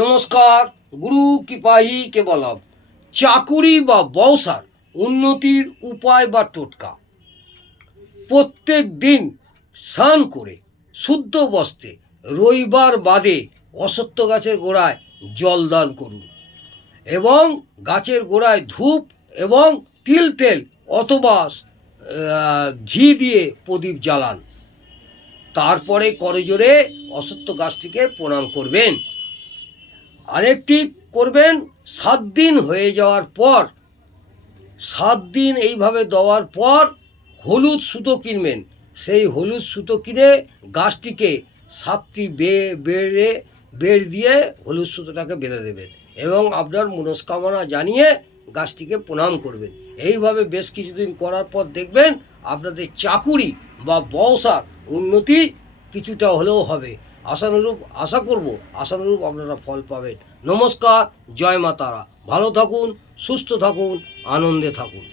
নমস্কার। গুরু কৃপাহি কে বলব। চাকুরি বা ব্যবসার উন্নতির উপায় বা টোটকা। প্রত্যেক দিন স্নান করে শুদ্ধ বস্ত্রে রবিবার বাদে অশ্বত্থ গাছের গোড়ায় জল দান করুন এবং গাছের গোড়ায় ধূপ এবং তেল অথবা ঘি দিয়ে প্রদীপ জ্বালান। তারপরে করজোড়ে অশ্বত্থ গাছটিকে প্রণাম করবেন। আরেকটি করবেন, 7 দিন হয়ে যাওয়ার পর 7 দিন এইভাবে দেওয়ার পর হলুদ সুতো কিনবেন। সেই হলুদ সুতো কিনে গাছটিকে 7টি বেড় দিয়ে হলুদ সুতোটাকে বেঁধে দেবেন এবং আপনার মনস্কামনা জানিয়ে গাছটিকে প্রণাম করবেন। এইভাবে বেশ কিছুদিন করার পর দেখবেন আপনাদের চাকুরি বা ব্যবসার উন্নতি কিছুটা হলেও হবে। আশা করব আশানুরূপ আপনারা ফল পাবেন। নমস্কার, জয় মা তারা। ভালো থাকুন, সুস্থ থাকুন, আনন্দে থাকুন।